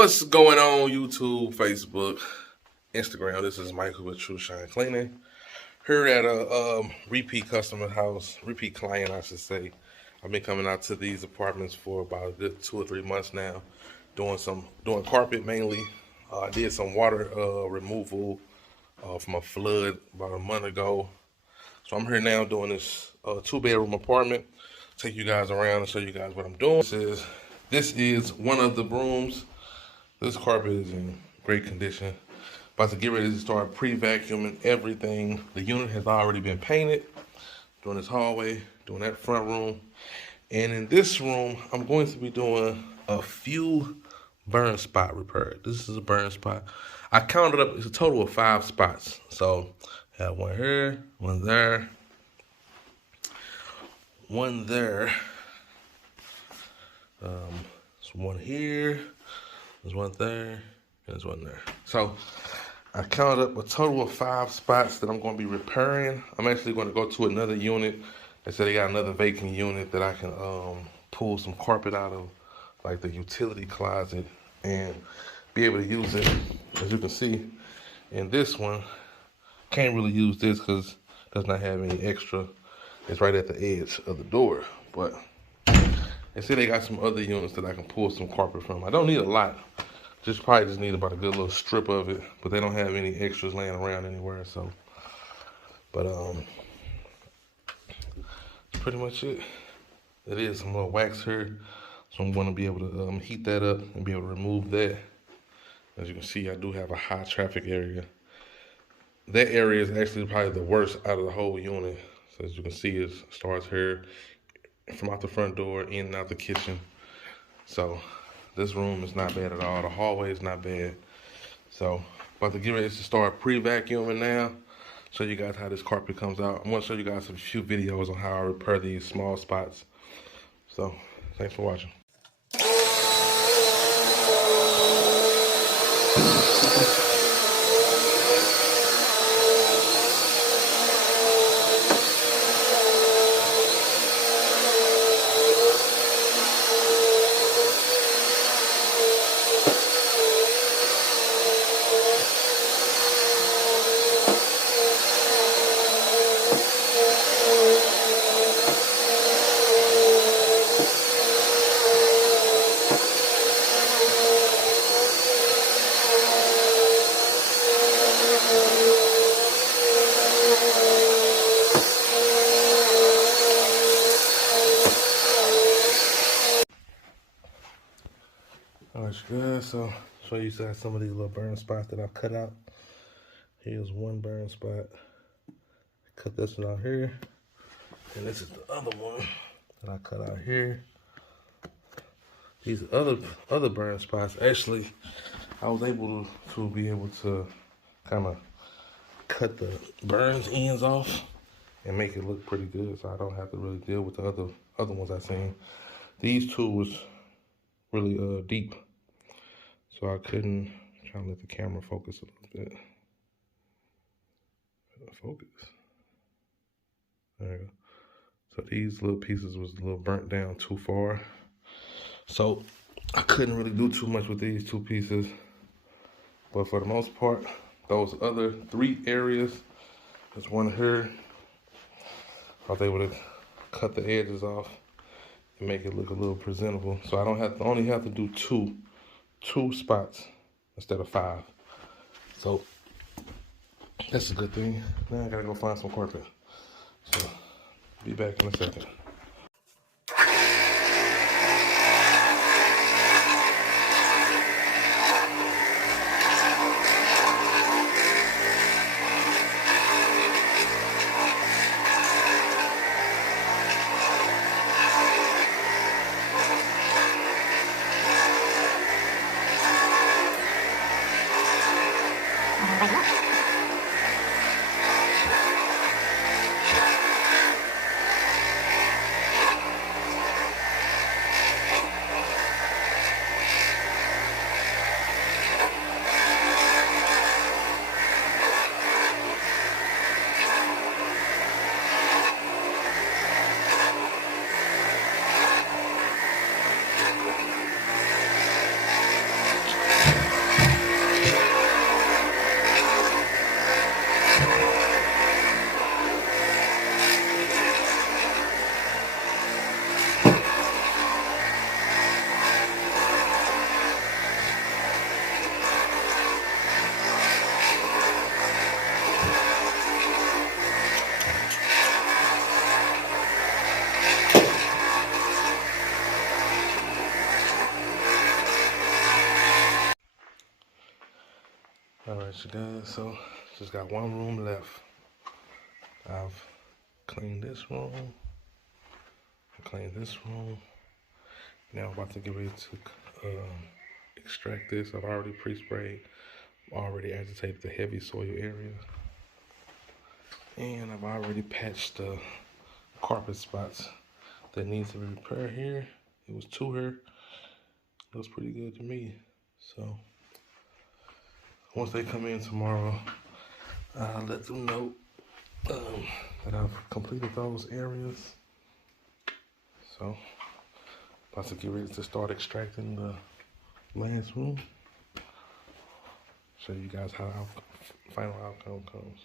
What's going on YouTube, Facebook, Instagram? This is Michael with Trushine Cleaning. Here at a repeat customer house, repeat client I should say. I've been coming out to these apartments for about a good 2 or 3 months now, doing carpet mainly. I did some water removal from a flood about a month ago. So I'm here now doing this 2-bedroom apartment. Take you guys around and show you guys what I'm doing. This is one of the rooms. This carpet is in great condition. About to get ready to start pre-vacuuming everything. The unit has already been painted. Doing this hallway, doing that front room. And in this room, I'm going to be doing a few burn spot repair. This is a burn spot. I counted up, it's a total of 5 spots. So I have one here, one there, one there. There's one here. There's one there, and there's one there. So I counted up a total of 5 spots that I'm going to be repairing. I'm actually going to go to another unit. They said they got another vacant unit that I can pull some carpet out of, like the utility closet, and be able to use it. As you can see, in this one, can't really use this because it does not have any extra. It's right at the edge of the door, but they say they got some other units that I can pull some carpet from. I don't need a lot. Probably just need about a good little strip of it, but they don't have any extras laying around anywhere, so. But that's pretty much it. It is some little wax here, so I'm going to be able to heat that up and be able to remove that. As you can see, I do have a high traffic area. That area is actually probably the worst out of the whole unit. So as you can see, it starts here from out the front door, in and out the kitchen. So this room is not bad at all. The hallway is not bad. So about to get ready to start pre-vacuuming now. Show you guys how this carpet comes out. I'm going to show you guys a few videos on how I repair these small spots. So thanks for watching. Alright guys, so show you guys some of these little burn spots that I've cut out. Here's one burn spot. Cut this one out here. And this is the other one that I cut out here. These other burn spots, actually, I was able to be able to kind of cut the burns ends off and make it look pretty good, so I don't have to really deal with the other ones I've seen. These two was really deep, so I couldn't. Try to let the camera focus a little bit. Focus. There you go. So these little pieces was a little burnt down too far, so I couldn't really do too much with these 2 pieces. But for the most part, those other 3 areas, there's one here, I was able to cut the edges off and make it look a little presentable. So I only have to do two spots instead of 5. So that's a good thing. Now I gotta go find some carpet. So be back in a second. Alright, you guys, so just got one room left. I've cleaned this room, Now I'm about to get ready to extract this. I've already pre-sprayed, already agitated the heavy soil area, and I've already patched the carpet spots that needs to be repaired here. It was 2 here. Looks pretty good to me. So once they come in tomorrow, I'll let them know that I've completed those areas. So about to get ready to start extracting the last room. Show you guys how our final outcome comes.